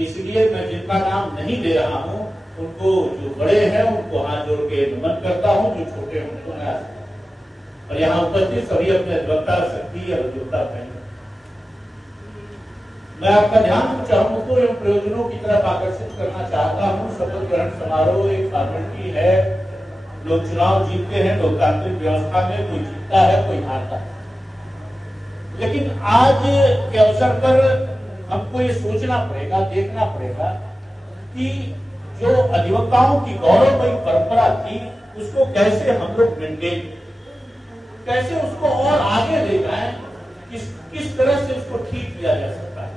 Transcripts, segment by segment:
इसलिए मैं जिनका नाम नहीं ले रहा हूं, उनको जो बड़े हैं उनको हाथ जोड़ के नमन करता हूं, जो छोटे हैं उनको मैं और यहाँ उपस्थित सभी अपने अधिवक्ता शक्ति और अधिवक्ता बहन, मैं आपका ध्यान कुछ अहमों एवं प्रयोजनों की तरफ आकर्षित करना चाहता हूँ। शपथ ग्रहण समारोह एक फॉर्मेलिटी है, लोग चुनाव जीतते हैं, लोकतांत्रिक व्यवस्था में कोई जीतता है कोई हारता है, लेकिन आज के अवसर पर हमको ये सोचना पड़ेगा, देखना पड़ेगा कि जो अधिवक्ताओं की गौरवमयी परंपरा थी उसको कैसे हम लोग मेंटेन, कैसे उसको और आगे ले जाएं, किस तरह से उसको ठीक किया जा सकता है।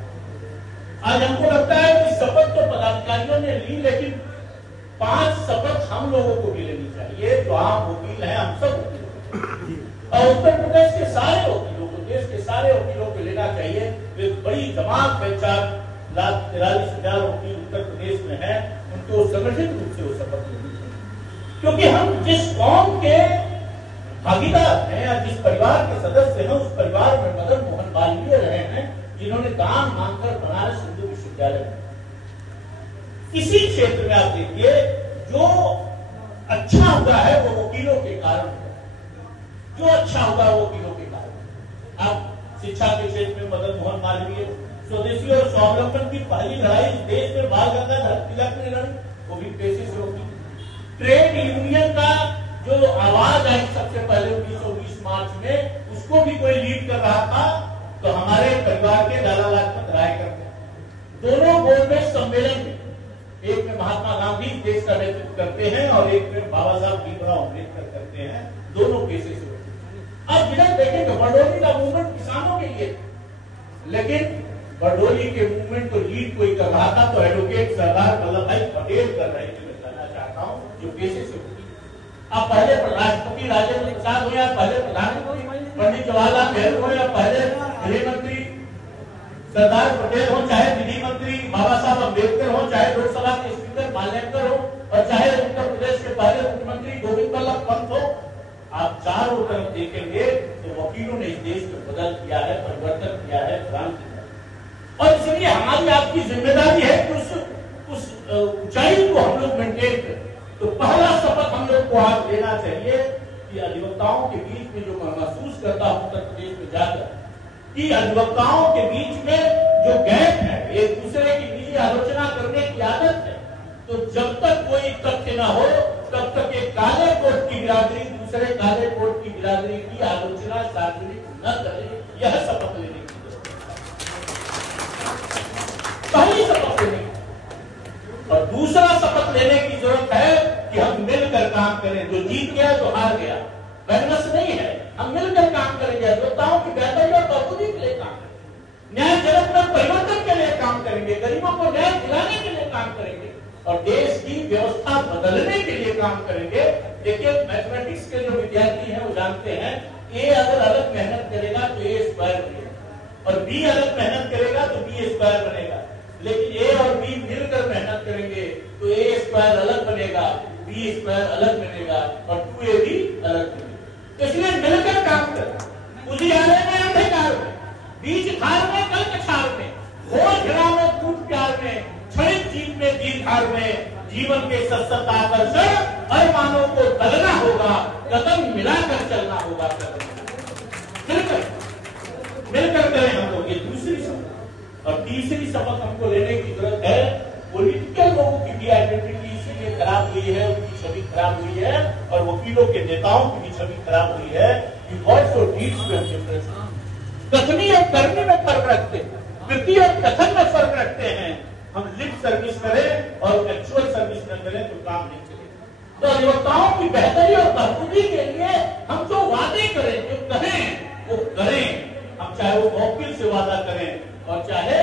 आज हमको लगता है कि शपथ तो पदाधिकारियों ने ली, लेकिन 5 शपथ हम लोगों को भी लेनी चाहिए, जो आम वकील हैं, हम सब वकील और उत्तर प्रदेश के सारे वकीलों को, देश के सारे वकीलों को लेना चाहिए। एक बड़ी जमात में 4,43,000 वकील उत्तर प्रदेश में है, उनको संगठित रूप से वो शपथ लेनी चाहिए, क्योंकि हम जिस कौम के भागीदार हैं या जिस परिवार के सदस्य हैं, उस परिवार में मदन मोहन मालवीय रहे हैं, जिन्होंने दान मांगकर बनारस हिंदू विश्वविद्यालय, किसी क्षेत्र में आप देखिए जो अच्छा हुआ है वो वकीलों के कारण, जो अच्छा हुआ वो वकीलों के कारण। आप शिक्षा के क्षेत्र में मदन मोहन मालवीय, स्वदेशी और स्वावलंबन की पहली लड़ाई देश में बाल गंगाधर तिलक ने लड़ी, वो भी पेशे से होगी। ट्रेड यूनियन का जो आवाज आई सबसे पहले 1920 मार्च में, उसको भी कोई लीड कर रहा था तो हमारे परिवार के लाला लाजपत राय करते। दोनों बोर्ड सम्मेलन में, एक में महात्मा गांधी देश का नेतृत्व करते हैं और एक में बाबा साहब भीमराव अम्बेडकर करते हैं, दोनों पेशे से होते। अब जिधर देखेंगे बरडोली का मूवमेंट किसानों के लिए, लेकिन बरडोली के मूवमेंट को लीड कोई कर रहा था तो एडवोकेट सरदार वल्लभ भाई पटेल कर रहे थे, मैं कहना चाहता हूँ, जो पेशे से होती। अब पहले राष्ट्रपति राजेंद्र प्रसाद हो या पहले प्रधानमंत्री पंडित जवाहरलाल नेहरू हो या पहले गृह मंत्री सरदार पटेल हो, चाहे विधि मंत्री बाबा साहब अम्बेडकर हो, चाहे लोकसभा के स्पीकर माल्याकर हो और चाहे उत्तर प्रदेश के पहले मुख्यमंत्री गोविंद बल्लभ पंत हो, आप चारों तरफ देखेंगे तो वकीलों ने इस देश में बदल किया है, परिवर्तन किया है, क्रांति किया है। और इसलिए हमारी आपकी जिम्मेदारी है कि उस ऊंचाई को हम लोग मेंटेन करें। तो पहला शपथ हम लोग को आज लेना चाहिए कि अधिवक्ताओं के बीच में जो मैं महसूस करता हूं उत्तर प्रदेश में जाकर, कि अधिवक्ताओं के बीच में जो गैप है, एक दूसरे की निजी आलोचना करने की आदत है, तो जब तक कोई तथ्य न हो तब तक एक काले कोट की बिरादरी दूसरे काले कोट की बिरादरी की आलोचना सार्वजनिक न करे, यह शपथ लेने की पहली शपथ लेने की। और दूसरा शपथ लेने की जरूरत है कि हम मिलकर काम करें, जो जीत गया तो हार गया, बहस नहीं है, हम मिलकर काम करेंगे, अधिवक्ताओं की बेहतरी और बखूबी के लिए काम करेंगे, न्याय जगत में परिवर्तन के लिए काम करेंगे, गरीबों को न्याय दिलाने के लिए काम करेंगे और देश की व्यवस्था बदलने के लिए काम करेंगे। देखिए मैथमेटिक्स के जो विद्यार्थी हैं वो जानते हैं, ए अगर अलग मेहनत करेगा तो ए स्क्वायर बनेगा और बी अलग मेहनत करेगा तो बी स्क्वायर बनेगा, लेकिन ए और बी मिलकर मेहनत करेंगे तो ए स्क्वायर अलग बनेगा, बी स्क्वायर अलग बनेगा और 2ab अलग बनेगा। इसलिए मिलकर काम करें, उजियारे में अंधकार में, बीच खार में कल कछार में, घोर घिरा में कूट प्यार में, क्षणिक जीत में दीर्घार में, जीवन के सतत आकर्षण हर मानव को तलना होगा, कदम मिलाकर चलना होगा, मिलकर करें हम लोग। ये दूसरी शपथ। और तीसरी शपथ हमको लेने की जरूरत है, पॉलिटिकल लोगों की भी आइडेंटिटी इसीलिए खराब हुई है, उनकी छवि खराब हुई है और वकीलों के नेताओं की भी छवि खराब हुई है कि वर्ड्स और डीड्स में डिफरेंस, कथनी और करने में फर्क रखते हैं, कृति और कथन में फर्क रखते हैं। हम लिप सर्विस करें और एक्चुअल सर्विस न करें तो काम नहीं चलेगा। तो अधिवक्ताओं की बेहतरी और बखूबी के लिए हम जो वादे करें, जो कहें वो करें, हम चाहे वो वकील से वादा करें और चाहे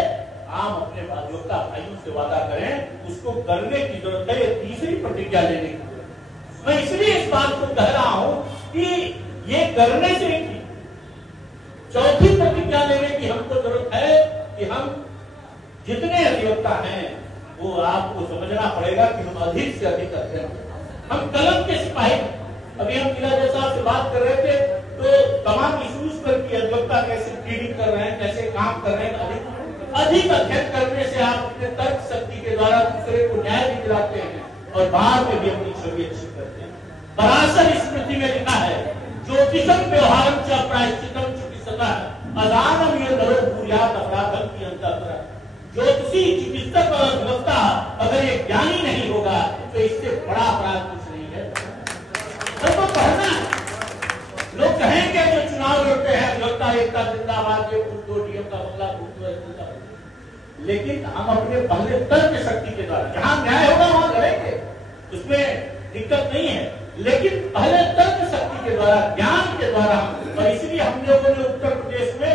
आम अपने अधिवक्ता भाइयों से वादा करें, उसको करने की जरूरत है। ये तीसरी प्रतिज्ञा लेने की जरूरत है। मैं इसलिए इस बात को कह रहा हूं कि ये करने से चौथी प्रतिज्ञा लेने की हमको जरूरत है कि हम जितने अधिवक्ता हैं वो आपको समझना पड़ेगा कि हम अधिक से अधिक अध्ययन, हम कलम के सिपाही। अभी हम किला साहब से बात कर रहे थे तो तमाम इश्यूज पर कि अधिवक्ता कैसे ट्रेडिंग कर रहे हैं, कैसे काम कर रहे हैं, अधिक अधिक अध्ययन करने से आप अपने तर्क शक्ति के द्वारा दूसरे को न्याय भी दिलाते हैं और बाद में भी अपनी छवि अच्छी करते हैं। पराशर स्मृति में लिखा है, ज्योतिषम व्यवहारम च प्रायश्चितम चिकित्सकः अदानम ये नरो भूयात् अपराधम की अंतःपर। ज्योतिषी, चिकित्सक और अधिवक्ता अगर ये ज्ञानी नहीं होगा तो इससे बड़ा अपराध कुछ नहीं है। तो पढ़ना है। लोग कहेंगे जो चुनाव लड़ते हैं अधिवक्ता एकता जिंदाबाद, ये दो डीएम का बंगला, लेकिन हम अपने पहले तर्क शक्ति के द्वारा जहां न्याय होगा वहां लड़ेंगे, उसमें दिक्कत नहीं है, लेकिन पहले तर्क शक्ति के द्वारा, ज्ञान के द्वारा। और इसलिए हम लोगों ने उत्तर प्रदेश में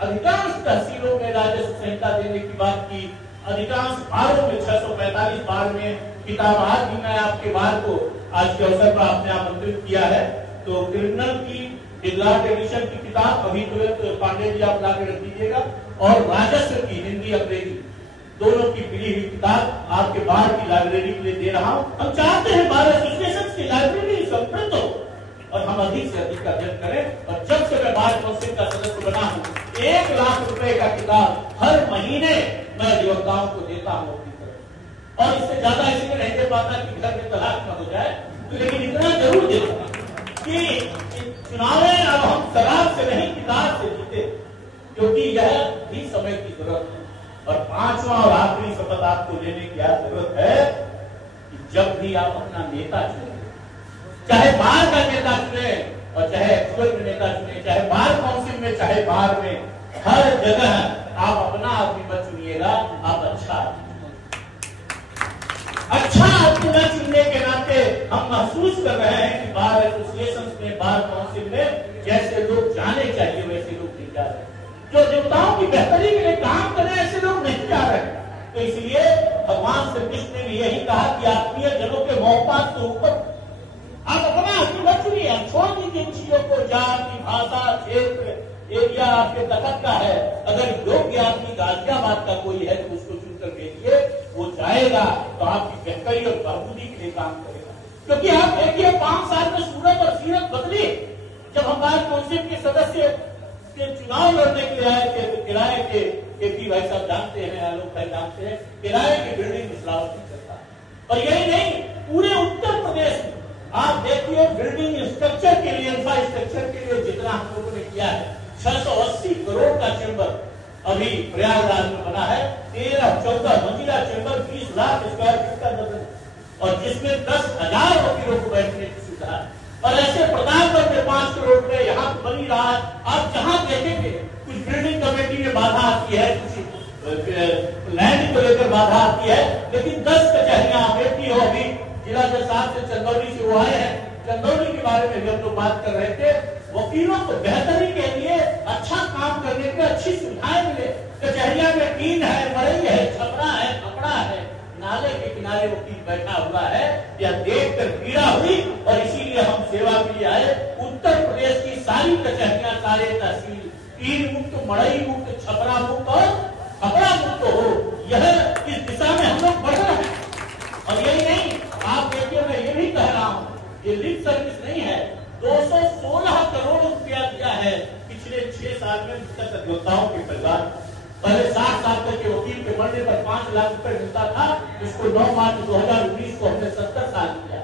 अधिकांश तहसीलों में राजस्व संहिता देने की बात की, अधिकांश बारों में 645 बार में किताब, आज भी मैं आपके बार को आज के अवसर पर आपने आमंत्रित किया है, तो क्रिमिनल की डिग्लाट एडिशन की किताब अभी तुरंत पांडे जी आप लाके रख दीजिएगा, और राजस्व की हिंदी अंग्रेजी दोनों की मिली हुई किताब आपके बार की लाइब्रेरी के लिए दे रहा हूं। हम चाहते हैं बार एसोसिएशन की लाइब्रेरी समृद्ध हो और हम अधिक से अधिक अध्ययन करें। और जब से मैं बार काउंसिल का सदस्य बना हूं, 1 लाख रुपए का किताब हर महीने मैं अधिवक्ताओं को देता हूं अपनी तरफ, और इससे ज्यादा इसलिए नहीं दे पाता कि घर में तलाक न हो जाए, लेकिन इतना जरूर देता कि चुनावें अब हम शराब से नहीं किताब से जीते, क्योंकि यह भी समय की जरूरत है। और 5वां और आखिरी शपथ आपको लेने की जरूरत है कि जब भी आप अपना नेता चुने, चाहे बार का नेता चुने और चाहे एक्सपर्ट नेता चुने, चाहे बार काउंसिल में चाहे बार में, हर जगह आप अपना आदमी मत चुनिएगा, आप अच्छा आदमी न चुनने के नाते हम महसूस कर रहे हैं कि बार एसोसिएशन में, बार काउंसिल में जैसे लोग जाने चाहिए वैसे लोग नहीं जा रहे, जो देवताओं की बेहतरी के लिए काम करें ऐसे लोग नहीं जा रहे। तो इसलिए भगवान श्री कृष्ण ने भी यही कहा कि आत्मीय जनों के मोहपात से ऊपर आप अपना आदमी मत चुनिए, आप छोड़ दीजिए इन चीजों को, जाति, भाषा, क्षेत्र, एरिया आपके तखत का है। अगर योग्य आदमी गाजियाबाद का कोई है तो उसको चुनकर भेजिए, वो जाएगा तो आपकी बेहतरी और बहादुरी के लिए काम करेगा। क्योंकि आप देखिए 5 साल में सूरत और सीरत बदली। जब हम बार काउंसिल के सदस्य के चुनाव लड़ने के लिए आए थे तो किराए के केपी भाई साहब जानते हैं, आलोक भाई जानते हैं, किराए की बिल्डिंग मिसलाव नहीं करता। और यही नहीं, पूरे उत्तर प्रदेश में आप देखिए बिल्डिंग स्ट्रक्चर के लिए, इंफ्रास्ट्रक्चर के लिए जितना हम लोगों ने किया है, 680 करोड़ का चैम्बर अभी प्रयागराज में बना है, 13-14 मंजिला चैम्बर, 20 लाख स्क्वायर फीट का बदल, और जिसमें 10,000 वकीलों को बैठने की सुविधा है। और ऐसे प्रतापगढ़ में 5 करोड़ रुपए यहाँ बन ही रहा है। आप जहाँ देखेंगे कुछ बिल्डिंग कमेटी में बाधा आती है, कुछ लैंड को लेकर बाधा आती है, लेकिन 10 कचहरियां अमेठी हो, अभी जिला जज साहब से चंदौली से वो आए हैं, चंदौली के बारे में भी हम लोग बात कर रहे थे। वकीलों को बेहतरी के लिए, अच्छा काम करने के अच्छी सुविधाएं मिले। कचहरिया में टीन है, मरई है, छपरा है, कपड़ा है, नाले के किनारे वकील बैठा हुआ है, यह देखकर पीड़ा हुई और इसीलिए हम सेवा के लिए आए। उत्तर प्रदेश की सारी कचहरियां, सारे तहसील टीन मुक्त, मड़ई मुक्त, छपरा मुक्त और कपड़ा मुक्त हो, यह इस दिशा में हम लोग बढ़ रहे हैं। और यही नहीं, आप देखिए, मैं ये भी कह रहा हूँ, ये लिप सर्विस नहीं है, 216 करोड़ रुपया दिया है पिछले 6 साल में अधिवक्ताओं के परिवार। पहले 60 साल तक के वकील के मरने पर 5 लाख रुपए मिलता था, इसको 9 मार्च 2019 को हमने 70 साल किया।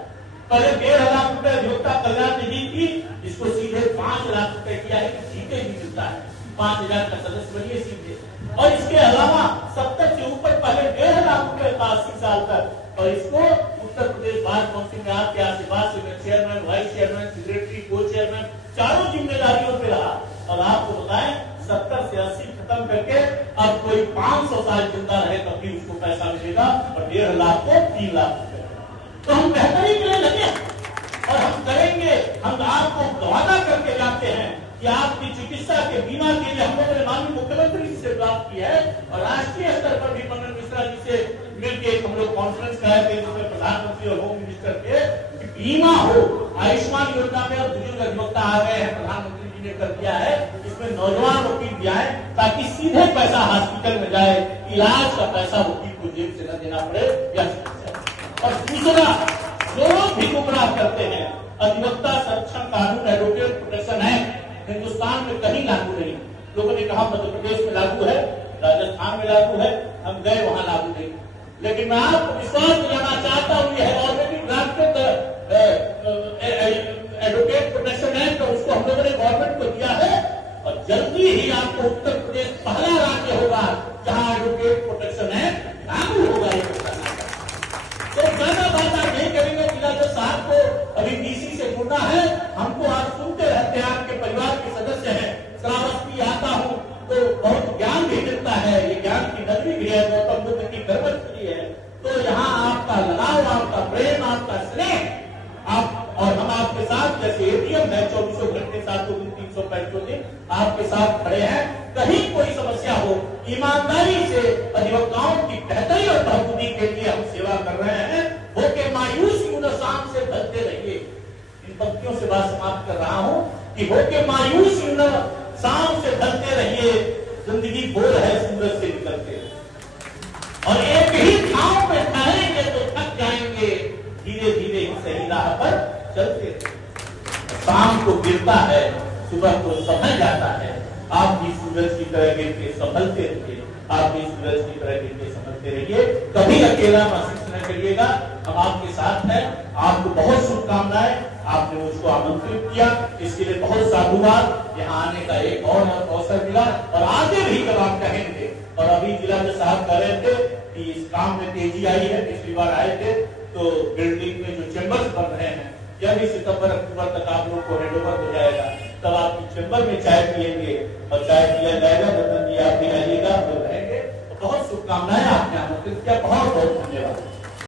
पहले 1.5 लाख रुपए अधिवक्ता कल्याण निधि की, इसको सीधे 5 लाख रुपए किया है कि सीधे भी मिलता है, 5000 का सदस्य बनिए सीधे। और इसके अलावा 70 से ऊपर पहले 1.5 लाख रुपए था 80 साल तक, और इसको उत्तर प्रदेश बार काउंसिल में आपके आशीर्वाद से मैं चेयरमैन, वाइस चेयरमैन, सेक्रेटरी, को चेयरमैन, चारों जिम्मेदारियों पे रहा। और आपको बताएं, 70 से 80 खत्म करके अब कोई 500 साल जिंदा रहे तब भी उसको पैसा मिलेगा, और 1.5 लाख को 3 लाख रुपए। तो हम बेहतरी के लिए लगे और हम करेंगे। हम आपको वादा करके जाते हैं कि आपकी चिकित्सा के बीमा के लिए हम लोगों ने माननीय मुख्यमंत्री जी से बात की है, और राष्ट्रीय स्तर पर भी मनन मिश्रा जी से मिलकर हम लोग कॉन्फ्रेंस कराए थे, जिसमें प्रधानमंत्री और होम मिनिस्टर के बीमा हो। आयुष्मान योजना में अब बुजुर्ग अधिवक्ता आ गए हैं, प्रधानमंत्री जी ने कर दिया है, इसमें नौजवान वकील भी आए ताकि सीधे पैसा हॉस्पिटल में जाए, इलाज का पैसा वकील को जेब से न देना पड़े या चिकित्सा। और दूसरा, जो लोग भी गुमराह करते हैं, अधिवक्ता संरक्षण कानून, एडवोकेट प्रोटेक्शन एक्ट हिंदुस्तान में कहीं लागू नहीं। लोगों ने कहा मध्य प्रदेश में लागू है, राजस्थान में लागू है, हम गए वहां लागू नहीं। लेकिन मैं आपको विश्वास दिलाना चाहता हूं, यह already drafted advocate protection act, उसको हम लोगों ने गवर्नमेंट को दिया है और जल्दी ही आपको उत्तर प्रदेश पहला राज्य होगा जहां एडवोकेट प्रोटेक्शन एक्ट लागू होगा। तो ज्यादा बात आप नहीं करेंगे। जिला जज साहब को अभी डीसी से जुड़ना है, हमको आप सुनते रहते हैं, आपके परिवार के सदस्य हैं, श्रावस्ती आता हूं तो बहुत ज्ञान भी मिलता है, ये ज्ञान की नगरी भी है, गौतम बुद्ध की गर्भस्थली है। तो यहाँ आपका लगाव, आपका प्रेम, आपका स्नेह, आप और हम आपके साथ जैसे एटीएम है 24 घंटे 7 दिन 365 दिन आपके साथ खड़े हैं। कहीं कोई समस्या हो, ईमानदारी से अधिवक्ताओं की बेहतरी और बहादुरी के लिए हम सेवा कर रहे हैं। होके मायूस यूं शाम से ढलते रहिए। इन पंक्तियों से बात समाप्त कर रहा हूं कि होके मायूस यूं शाम से ढलते रहिए, जिंदगी बोल है सूरज से निकलते, और एक ही ठाव में ठहरेंगे तो थक जाएंगे, धीरे धीरे ही सही राह पर चलते। शाम को गिरता है, सुबह को संभल जाता है। आप भी सूरज की तरह गिर के संभलते रहिए, आप भी सूरज की तरह गिर के संभलते रहिए। कभी अकेला महसूस न करिएगा, हम आपके साथ हैं। आपको बहुत शुभकामनाएं, आपने मुझको आमंत्रित किया, इसके लिए बहुत साधुवाद। यहाँ आने का एक और अवसर मिला और आगे भी जब आप कहेंगे। और अभी जिला जज साहब कह रहे थे कि इस काम में तेजी आई है। पिछली बार आए थे तो बिल्डिंग में जो चेंबर्स बन रहे हैं, जब भी सितंबर अक्टूबर तक आप लोग को हैंडओवर हो जाएगा, तब आपकी चेंबर में चाय पिएंगे और चाय पिया जाएगा। रतन जी आप भी आइएगा, हम लोग रहेंगे। तो बहुत शुभकामनाएं, आपने आमंत्रित किया, बहुत बहुत धन्यवाद।